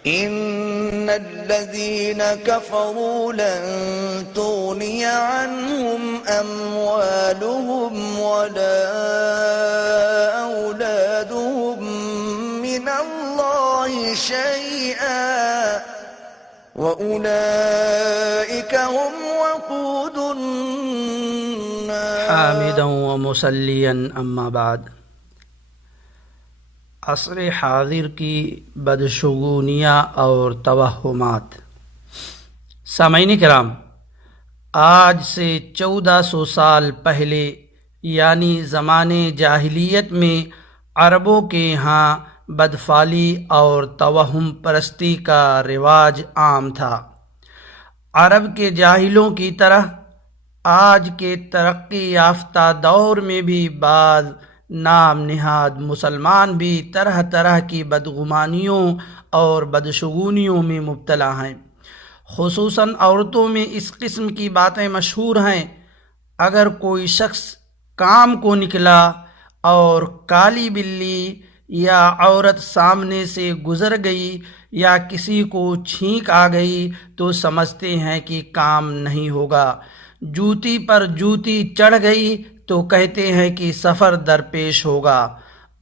إن الذين كفروا لن تغني عنهم أموالهم ولا أولادهم من الله شيئا وأولئك هم وقود النار. حامدا ومصليا اما بعد. عصر حاضر کی بدشگونیاں اور توہمات. سامعین کرام، آج سے 1400 سال پہلے یعنی زمانے جاہلیت میں عربوں کے ہاں بدفعلی اور توہم پرستی کا رواج عام تھا. عرب کے جاہلوں کی طرح آج کے ترقی یافتہ دور میں بھی بعض نام نہاد مسلمان بھی طرح طرح کی بدگمانیوں اور بدشگونیوں میں مبتلا ہیں. خصوصاً عورتوں میں اس قسم کی باتیں مشہور ہیں. اگر کوئی شخص کام کو نکلا اور کالی بلی یا عورت سامنے سے گزر گئی یا کسی کو چھینک آ گئی تو سمجھتے ہیں کہ کام نہیں ہوگا. جوتی پر جوتی چڑھ گئی تو کہتے ہیں کہ سفر درپیش ہوگا.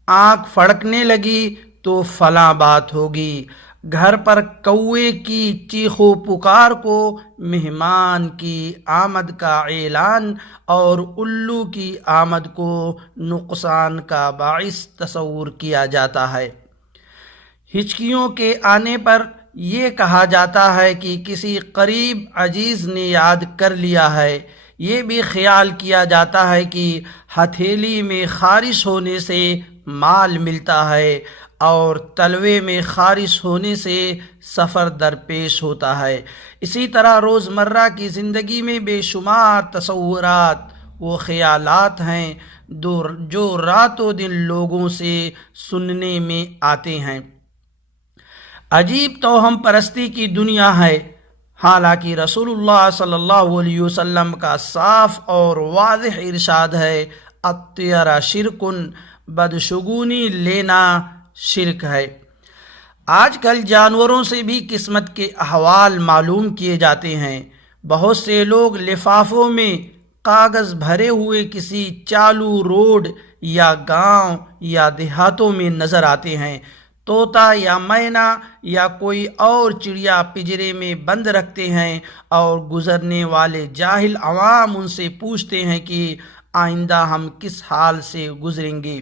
آنکھ پھڑکنے لگی تو فلاں بات ہوگی. گھر پر کوے کی چیخ و پکار کو مہمان کی آمد کا اعلان اور الو کی آمد کو نقصان کا باعث تصور کیا جاتا ہے. ہچکیوں کے آنے پر یہ کہا جاتا ہے کہ کسی قریب عزیز نے یاد کر لیا ہے. یہ بھی خیال کیا جاتا ہے کہ ہتھیلی میں خارش ہونے سے مال ملتا ہے اور تلوے میں خارش ہونے سے سفر درپیش ہوتا ہے. اسی طرح روزمرہ کی زندگی میں بے شمار تصورات و خیالات ہیں جو رات و دن لوگوں سے سننے میں آتے ہیں. عجیب توہم پرستی کی دنیا ہے. حالانکہ رسول اللہ صلی اللہ علیہ وسلم کا صاف اور واضح ارشاد ہے، الطیرہ شرکن، بدشگونی لینا شرک ہے. آج کل جانوروں سے بھی قسمت کے احوال معلوم کیے جاتے ہیں. بہت سے لوگ لفافوں میں کاغذ بھرے ہوئے کسی چالو روڈ یا گاؤں یا دیہاتوں میں نظر آتے ہیں. طوطا یا مینا یا کوئی اور چڑیا پنجرے میں بند رکھتے ہیں اور گزرنے والے جاہل عوام ان سے پوچھتے ہیں کہ آئندہ ہم کس حال سے گزریں گے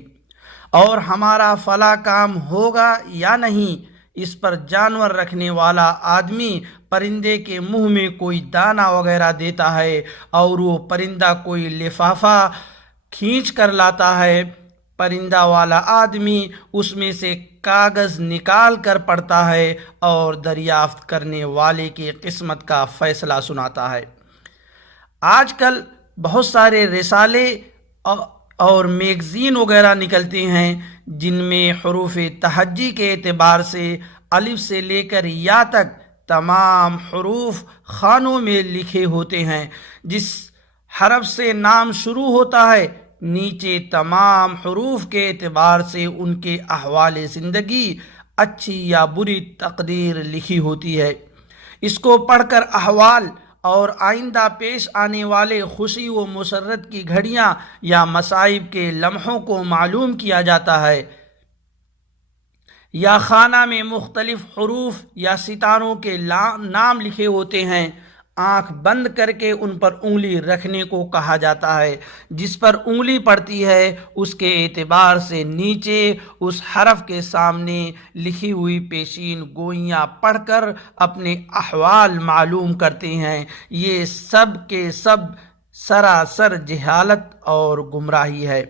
اور ہمارا فلاں کام ہوگا یا نہیں. اس پر جانور رکھنے والا آدمی پرندے کے منہ میں کوئی دانہ وغیرہ دیتا ہے اور وہ پرندہ کوئی لفافہ کھینچ کر لاتا ہے. پرندہ والا آدمی اس میں سے کاغذ نکال کر پڑھتا ہے اور دریافت کرنے والے کی قسمت کا فیصلہ سناتا ہے. آج کل بہت سارے رسالے اور میگزین وغیرہ نکلتے ہیں جن میں حروف تہجی کے اعتبار سے الف سے لے کر یا تک تمام حروف خانوں میں لکھے ہوتے ہیں. جس حرف سے نام شروع ہوتا ہے نیچے تمام حروف کے اعتبار سے ان کے احوال زندگی، اچھی یا بری تقدیر لکھی ہوتی ہے. اس کو پڑھ کر احوال اور آئندہ پیش آنے والے خوشی و مسرت کی گھڑیاں یا مصائب کے لمحوں کو معلوم کیا جاتا ہے. یا خانہ میں مختلف حروف یا ستاروں کے نام لکھے ہوتے ہیں. آنکھ بند کر کے ان پر انگلی رکھنے کو کہا جاتا ہے. جس پر انگلی پڑتی ہے اس کے اعتبار سے نیچے اس حرف کے سامنے لکھی ہوئی پیشین گوئیاں پڑھ کر اپنے احوال معلوم کرتے ہیں. یہ سب کے سب سراسر جہالت اور گمراہی ہے.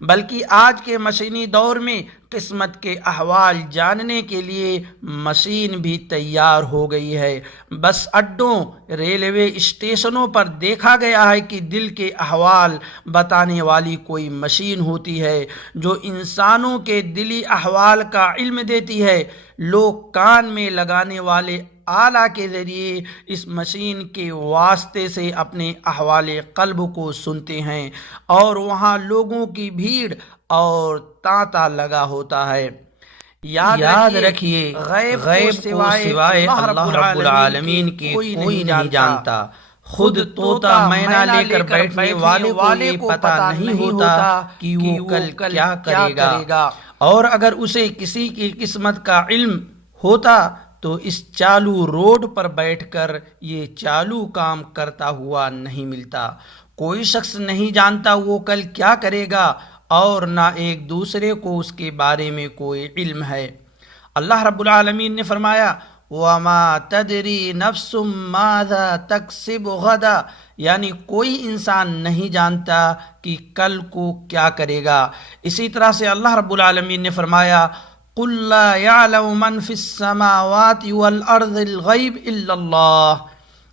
بلکہ آج کے مشینی دور میں قسمت کے احوال جاننے کے لیے مشین بھی تیار ہو گئی ہے. بس اڈوں، ریلوے اسٹیشنوں پر دیکھا گیا ہے کہ دل کے احوال بتانے والی کوئی مشین ہوتی ہے جو انسانوں کے دلی احوال کا علم دیتی ہے. لوگ کان میں لگانے والے آلہ کے ذریعے اس مشین کے واسطے سے اپنے احوال قلب کو سنتے ہیں اور وہاں لوگوں کی بھیڑ اور تانتا لگا ہوتا ہے. یاد رکھیے غیب کو سوائے اللہ رب العالمین کے کوئی نہیں جانتا۔ خود طوطا مینا لے کر بیٹھنے والے کو یہ پتہ نہیں ہوتا کہ وہ کل کیا کرے گا، اور اگر اسے کسی کی قسمت کا علم ہوتا تو اس چالو روڈ پر بیٹھ کر یہ چالو کام کرتا ہوا نہیں ملتا۔ کوئی شخص نہیں جانتا وہ کل کیا کرے گا، اور نہ ایک دوسرے کو اس کے بارے میں کوئی علم ہے۔ اللہ رب العالمین نے فرمایا وَمَا تَدْرِي نَفْسٌ مَاذَا تَكْسِبُ غَدًا، یعنی کوئی انسان نہیں جانتا کہ کل کو کیا کرے گا۔ اسی طرح سے اللہ رب العالمین نے فرمایا قُلْ لَا يَعْلَمُ مَنْ فِي السَّمَاوَاتِ وَالْأَرْضِ الْغَيْبِ إِلَّا اللَّهُ،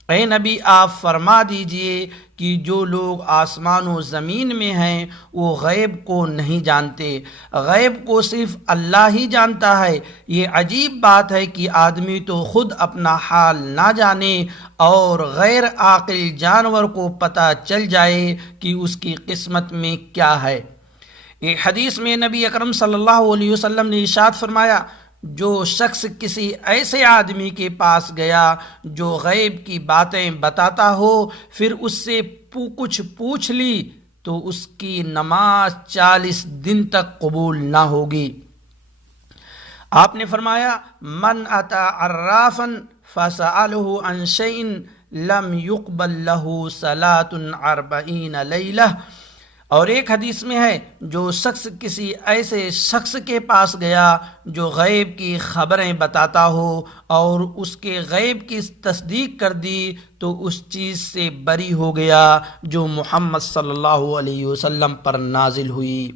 اے نبی آپ فرما دیجئے کہ جو لوگ آسمان و زمین میں ہیں وہ غیب کو نہیں جانتے، غیب کو صرف اللہ ہی جانتا ہے۔ یہ عجیب بات ہے کہ آدمی تو خود اپنا حال نہ جانے اور غیر عاقل جانور کو پتہ چل جائے کہ اس کی قسمت میں کیا ہے۔ ایک حدیث میں نبی اکرم صلی اللہ علیہ وسلم نے ارشاد فرمایا جو شخص کسی ایسے آدمی کے پاس گیا جو غیب کی باتیں بتاتا ہو، پھر اس سے کچھ پوچھ لی تو اس کی نماز 40 دن تک قبول نہ ہوگی۔ آپ نے فرمایا من اتی عرافا فسألہ عن شیء لم يقبل له صلاة 40 لیلہ، اور ایک حدیث میں ہے جو شخص کسی ایسے شخص کے پاس گیا جو غیب کی خبریں بتاتا ہو اور اس کے غیب کی تصدیق کر دی تو اس چیز سے بری ہو گیا جو محمد صلی اللہ علیہ وسلم پر نازل ہوئی۔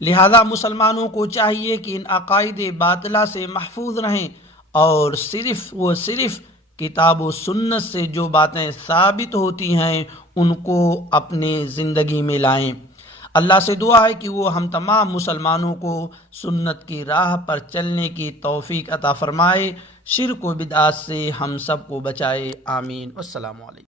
لہذا مسلمانوں کو چاہیے کہ ان عقائد باطلہ سے محفوظ رہیں اور صرف کتاب و سنت سے جو باتیں ثابت ہوتی ہیں ان کو اپنے زندگی میں لائیں۔ اللہ سے دعا ہے کہ وہ ہم تمام مسلمانوں کو سنت کی راہ پر چلنے کی توفیق عطا فرمائے، شرک و بدعات سے ہم سب کو بچائے، آمین۔ السلام علیکم۔